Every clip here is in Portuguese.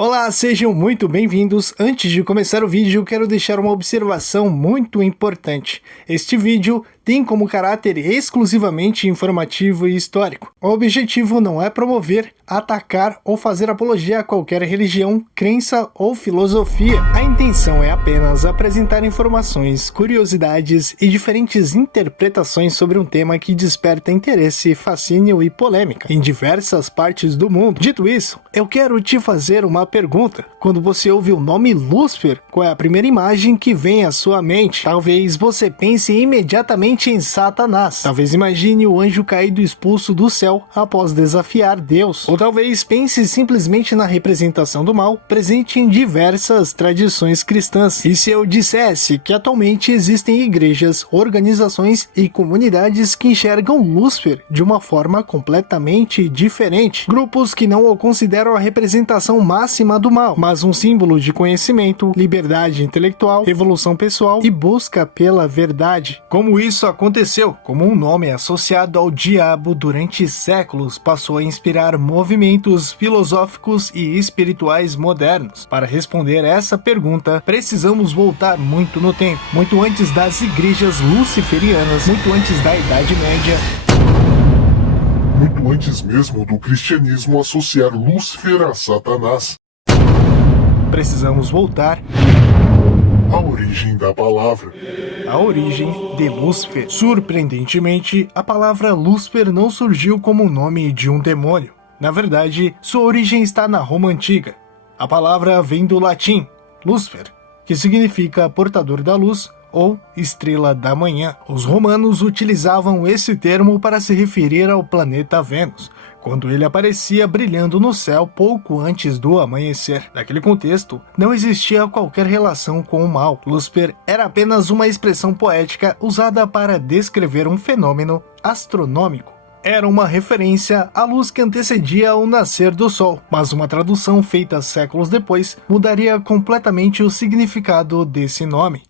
Olá, sejam muito bem-vindos. Antes de começar o vídeo, quero deixar uma observação muito importante. Este vídeo tem como caráter exclusivamente informativo e histórico. O objetivo não é promover, atacar ou fazer apologia a qualquer religião, crença ou filosofia. A intenção é apenas apresentar informações, curiosidades e diferentes interpretações sobre um tema que desperta interesse, fascínio e polêmica em diversas partes do mundo. Dito isso, eu quero te fazer uma pergunta. Quando você ouve o nome Lúcifer, qual é a primeira imagem que vem à sua mente? Talvez você pense imediatamente em Satanás. Talvez imagine o anjo caído expulso do céu após desafiar Deus. Ou talvez pense simplesmente na representação do mal presente em diversas tradições cristãs. E se eu dissesse que atualmente existem igrejas, organizações e comunidades que enxergam Lúcifer de uma forma completamente diferente? Grupos que não o consideram a representação máxima do mal, mas um símbolo de conhecimento, liberdade intelectual, evolução pessoal e busca pela verdade. Como isso aconteceu? Como um nome associado ao diabo durante séculos passou a inspirar movimentos filosóficos e espirituais modernos. Para responder essa pergunta, precisamos voltar muito no tempo, muito antes das igrejas luciferianas, muito antes da Idade Média, muito antes mesmo do cristianismo associar Lúcifer a Satanás. Precisamos voltar A origem da palavra. a origem de Lúcifer. Surpreendentemente, a palavra Lúcifer não surgiu como o nome de um demônio. Na verdade, sua origem está na Roma Antiga. A palavra vem do latim, Lucifer, que significa portador da luz ou estrela da manhã. Os romanos utilizavam esse termo para se referir ao planeta Vênus, quando ele aparecia brilhando no céu pouco antes do amanhecer. Naquele contexto, não existia qualquer relação com o mal. Lúcifer era apenas uma expressão poética usada para descrever um fenômeno astronômico. Era uma referência à luz que antecedia o nascer do Sol, mas uma tradução feita séculos depois mudaria completamente o significado desse nome.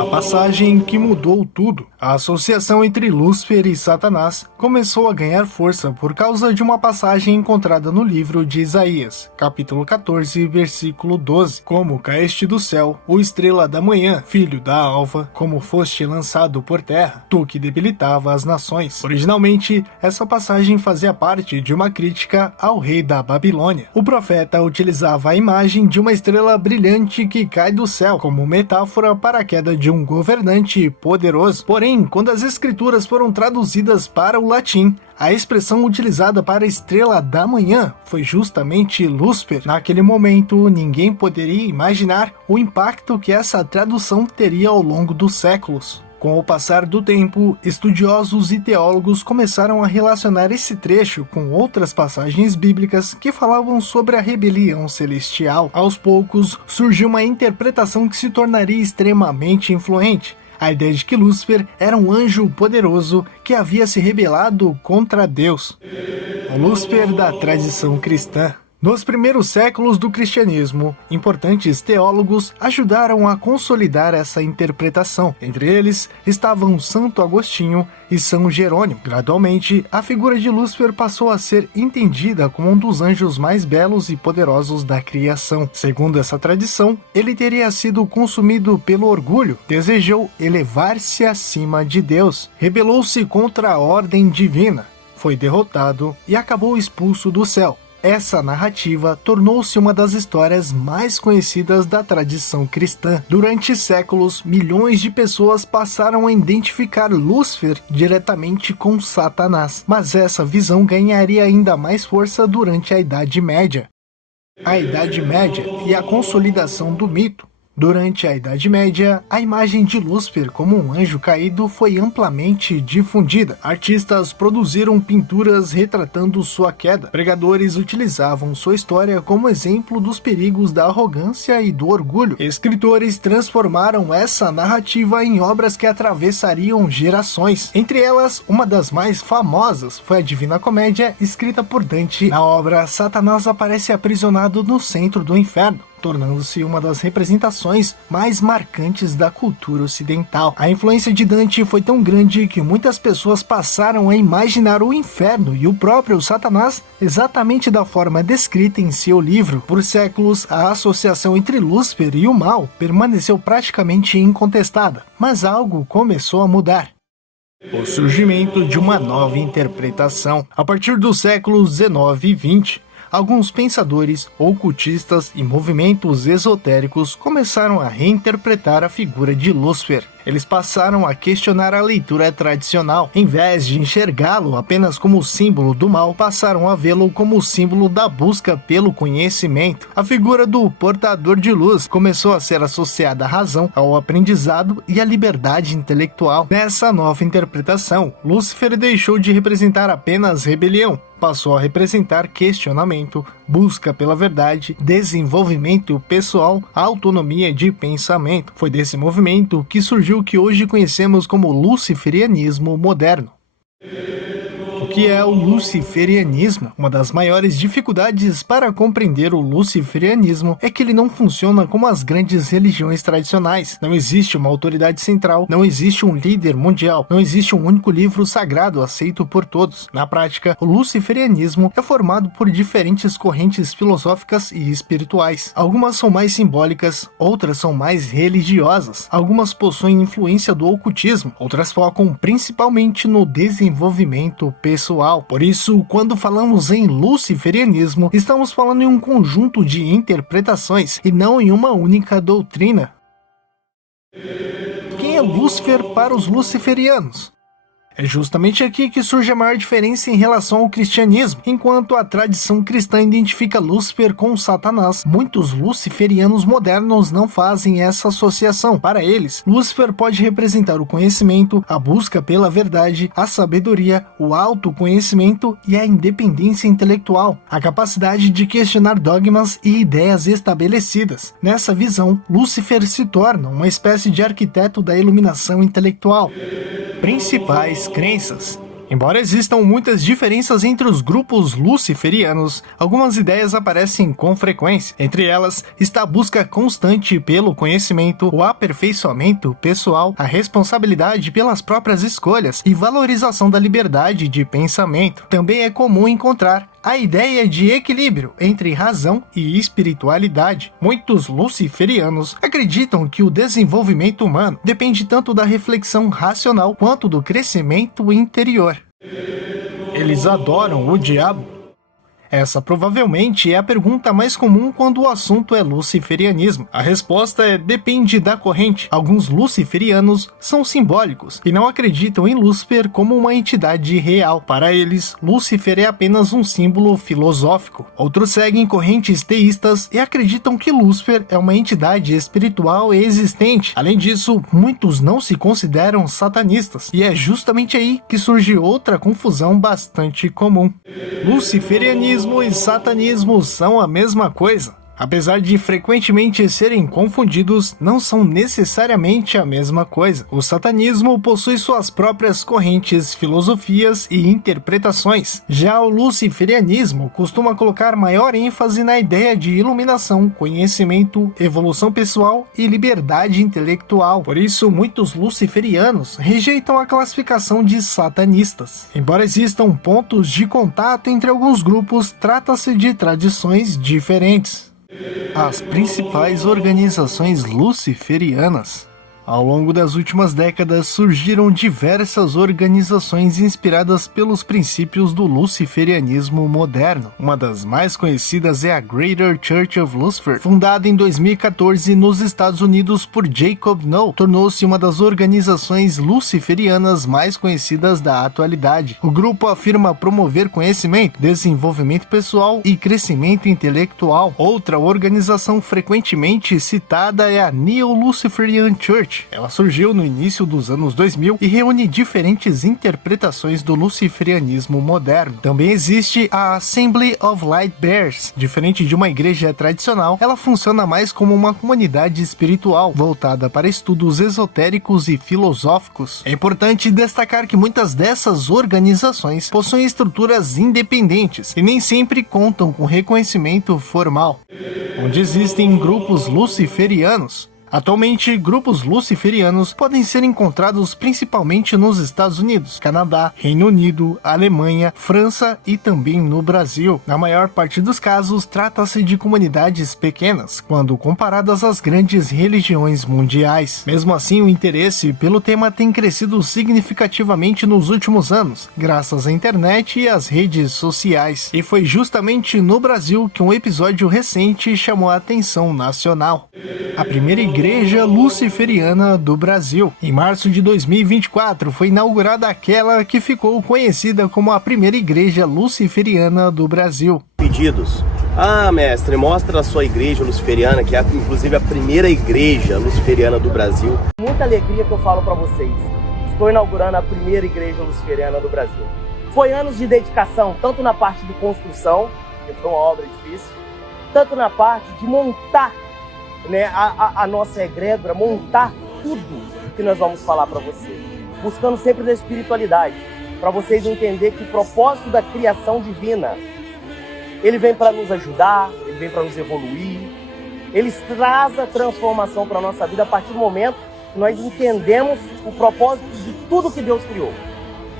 A passagem que mudou tudo. A associação entre Lúcifer e Satanás começou a ganhar força por causa de uma passagem encontrada no livro de Isaías, capítulo 14, versículo 12. Como caíste do céu, ó estrela da manhã, filho da alva, como foste lançado por terra, tu que debilitava as nações. Originalmente, essa passagem fazia parte de uma crítica ao rei da Babilônia. O profeta utilizava a imagem de uma estrela brilhante que cai do céu como metáfora para a queda de um governante poderoso. Porém, quando as escrituras foram traduzidas para o latim, a expressão utilizada para estrela da manhã foi justamente Lúcifer. Naquele momento, ninguém poderia imaginar o impacto que essa tradução teria ao longo dos séculos. Com o passar do tempo, estudiosos e teólogos começaram a relacionar esse trecho com outras passagens bíblicas que falavam sobre a rebelião celestial. Aos poucos, surgiu uma interpretação que se tornaria extremamente influente. A ideia de que Lúcifer era um anjo poderoso que havia se rebelado contra Deus. O Lúcifer da tradição cristã. Nos primeiros séculos do cristianismo, importantes teólogos ajudaram a consolidar essa interpretação. Entre eles estavam Santo Agostinho e São Jerônimo. Gradualmente, a figura de Lúcifer passou a ser entendida como um dos anjos mais belos e poderosos da criação. Segundo essa tradição, ele teria sido consumido pelo orgulho, desejou elevar-se acima de Deus, rebelou-se contra a ordem divina, foi derrotado e acabou expulso do céu. Essa narrativa tornou-se uma das histórias mais conhecidas da tradição cristã. Durante séculos, milhões de pessoas passaram a identificar Lúcifer diretamente com Satanás, mas essa visão ganharia ainda mais força durante a Idade Média. A Idade Média e a consolidação do mito. Durante a Idade Média, a imagem de Lúcifer como um anjo caído foi amplamente difundida. Artistas produziram pinturas retratando sua queda. Pregadores utilizavam sua história como exemplo dos perigos da arrogância e do orgulho. Escritores transformaram essa narrativa em obras que atravessariam gerações. Entre elas, uma das mais famosas foi a Divina Comédia, escrita por Dante. Na obra, Satanás aparece aprisionado no centro do inferno, tornando-se uma das representações mais marcantes da cultura ocidental. A influência de Dante foi tão grande que muitas pessoas passaram a imaginar o inferno e o próprio Satanás exatamente da forma descrita em seu livro. Por séculos, a associação entre Lúcifer e o mal permaneceu praticamente incontestada, mas algo começou a mudar. O surgimento de uma nova interpretação. A partir dos séculos 19 e 20, alguns pensadores, ocultistas e movimentos esotéricos começaram a reinterpretar a figura de Lúcifer. Eles passaram a questionar a leitura tradicional. Em vez de enxergá-lo apenas como símbolo do mal, passaram a vê-lo como símbolo da busca pelo conhecimento. A figura do portador de luz começou a ser associada à razão, ao aprendizado e à liberdade intelectual. Nessa nova interpretação, Lúcifer deixou de representar apenas rebelião, passou a representar questionamento, busca pela verdade, desenvolvimento pessoal, autonomia de pensamento. Foi desse movimento que surgiu o que hoje conhecemos como luciferianismo moderno. O que é o luciferianismo? Uma das maiores dificuldades para compreender o luciferianismo é que ele não funciona como as grandes religiões tradicionais. Não existe uma autoridade central, não existe um líder mundial, não existe um único livro sagrado aceito por todos. Na prática, o luciferianismo é formado por diferentes correntes filosóficas e espirituais. Algumas são mais simbólicas, outras são mais religiosas. Algumas possuem influência do ocultismo, outras focam principalmente no desenvolvimento pessoal. Por isso, quando falamos em luciferianismo, estamos falando em um conjunto de interpretações e não em uma única doutrina. Quem é Lúcifer para os luciferianos? É justamente aqui que surge a maior diferença em relação ao cristianismo. Enquanto a tradição cristã identifica Lúcifer com Satanás, muitos luciferianos modernos não fazem essa associação. Para eles, Lúcifer pode representar o conhecimento, a busca pela verdade, a sabedoria, o autoconhecimento e a independência intelectual, a capacidade de questionar dogmas e ideias estabelecidas. Nessa visão, Lúcifer se torna uma espécie de arquiteto da iluminação intelectual. Principais crenças. Embora existam muitas diferenças entre os grupos luciferianos, algumas ideias aparecem com frequência. Entre elas está a busca constante pelo conhecimento, o aperfeiçoamento pessoal, a responsabilidade pelas próprias escolhas e valorização da liberdade de pensamento. Também é comum encontrar a ideia de equilíbrio entre razão e espiritualidade. Muitos luciferianos acreditam que o desenvolvimento humano depende tanto da reflexão racional quanto do crescimento interior. Eles adoram o diabo? Essa provavelmente é a pergunta mais comum quando o assunto é luciferianismo. A resposta é: depende da corrente. Alguns luciferianos são simbólicos e não acreditam em Lúcifer como uma entidade real. Para eles, Lúcifer é apenas um símbolo filosófico. Outros seguem correntes teístas e acreditam que Lúcifer é uma entidade espiritual existente. Além disso, muitos não se consideram satanistas. E é justamente aí que surge outra confusão bastante comum. Luciferianismo e satanismo são a mesma coisa. Apesar de frequentemente serem confundidos, não são necessariamente a mesma coisa. O satanismo possui suas próprias correntes, filosofias e interpretações. Já o luciferianismo costuma colocar maior ênfase na ideia de iluminação, conhecimento, evolução pessoal e liberdade intelectual. Por isso, muitos luciferianos rejeitam a classificação de satanistas. Embora existam pontos de contato entre alguns grupos, trata-se de tradições diferentes. As principais organizações luciferianas. Ao longo das últimas décadas, surgiram diversas organizações inspiradas pelos princípios do luciferianismo moderno. Uma das mais conhecidas é a Greater Church of Lucifer, fundada em 2014 nos Estados Unidos por Jacob Noll. Tornou-se uma das organizações luciferianas mais conhecidas da atualidade. O grupo afirma promover conhecimento, desenvolvimento pessoal e crescimento intelectual. Outra organização frequentemente citada é a Neo-Luciferian Church. Ela surgiu no início dos anos 2000 e reúne diferentes interpretações do luciferianismo moderno. Também existe a Assembly of Light Bearers. Diferente de uma igreja tradicional, ela funciona mais como uma comunidade espiritual, voltada para estudos esotéricos e filosóficos. É importante destacar que muitas dessas organizações possuem estruturas independentes e nem sempre contam com reconhecimento formal. onde existem grupos luciferianos. Atualmente, grupos luciferianos podem ser encontrados principalmente nos Estados Unidos, Canadá, Reino Unido, Alemanha, França e também no Brasil. Na maior parte dos casos, trata-se de comunidades pequenas, quando comparadas às grandes religiões mundiais. Mesmo assim, o interesse pelo tema tem crescido significativamente nos últimos anos, graças à internet e às redes sociais. E foi justamente no Brasil que um episódio recente chamou a atenção nacional. A primeira Igreja Luciferiana do Brasil. Em março de 2024, foi inaugurada aquela que ficou conhecida como a primeira Igreja Luciferiana do Brasil. Pedidos. Mestre, mostra a sua igreja luciferiana, que é inclusive a primeira igreja luciferiana do Brasil. Muita alegria que eu falo para vocês. Estou inaugurando a primeira igreja luciferiana do Brasil. Foi anos de dedicação, tanto na parte de construção, que foi uma obra difícil, tanto na parte de montar, né, a nossa egrégora, montar tudo que nós vamos falar para vocês, buscando sempre da espiritualidade, para vocês entenderem que o propósito da criação divina, ele vem para nos ajudar, ele vem para nos evoluir, ele traz a transformação para a nossa vida a partir do momento que nós entendemos o propósito de tudo que Deus criou.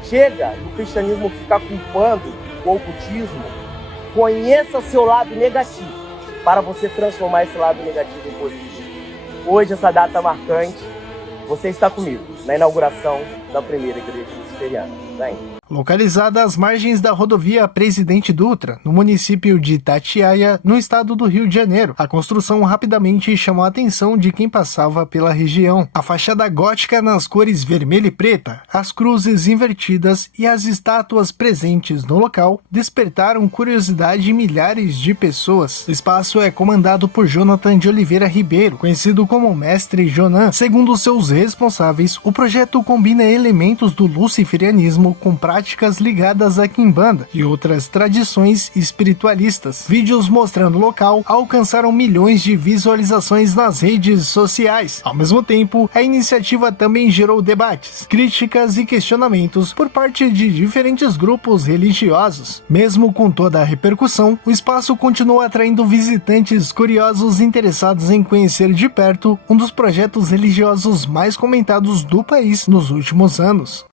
Chega do cristianismo ficar culpando o ocultismo, conheça o seu lado negativo, para você transformar esse lado negativo em positivo. Hoje, essa data marcante, você está comigo na inauguração da primeira igreja luciferiana. Vem. Localizada às margens da rodovia Presidente Dutra, no município de Itatiaia, no estado do Rio de Janeiro, a construção rapidamente chamou a atenção de quem passava pela região. A fachada gótica nas cores vermelha e preta, as cruzes invertidas e as estátuas presentes no local despertaram curiosidade de milhares de pessoas. O espaço é comandado por Jonathan de Oliveira Ribeiro, conhecido como Mestre Jonan. Segundo seus responsáveis, o projeto combina elementos do luciferianismo com práticas ligadas à quimbanda e outras tradições espiritualistas. Vídeos mostrando o local alcançaram milhões de visualizações nas redes sociais. Ao mesmo tempo, a iniciativa também gerou debates, críticas e questionamentos por parte de diferentes grupos religiosos. Mesmo com toda a repercussão, o espaço continua atraindo visitantes curiosos interessados em conhecer de perto um dos projetos religiosos mais comentados do país nos últimos anos.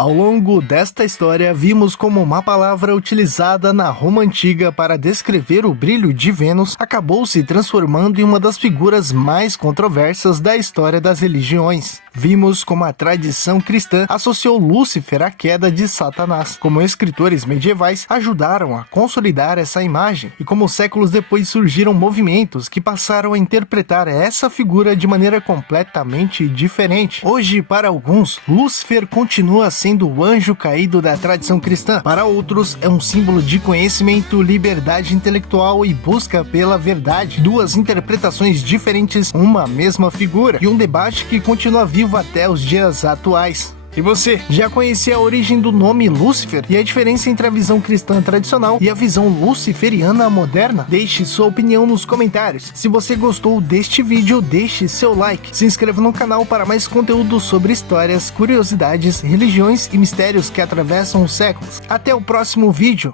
Ao longo desta história, vimos como uma palavra utilizada na Roma Antiga para descrever o brilho de Vênus acabou se transformando em uma das figuras mais controversas da história das religiões. Vimos como a tradição cristã associou Lúcifer à queda de Satanás, como escritores medievais ajudaram a consolidar essa imagem, e como séculos depois surgiram movimentos que passaram a interpretar essa figura de maneira completamente diferente. Hoje, para alguns, Lúcifer continua sendo o anjo caído da tradição cristã. Para outros, é um símbolo de conhecimento, liberdade intelectual e busca pela verdade. Duas interpretações diferentes, uma mesma figura, e um debate que continua vivo até os dias atuais. E você, já conhecia a origem do nome Lúcifer e a diferença entre a visão cristã tradicional e a visão luciferiana moderna? Deixe sua opinião nos comentários. Se você gostou deste vídeo, deixe seu like. Se inscreva no canal para mais conteúdo sobre histórias, curiosidades, religiões e mistérios que atravessam os séculos. Até o próximo vídeo.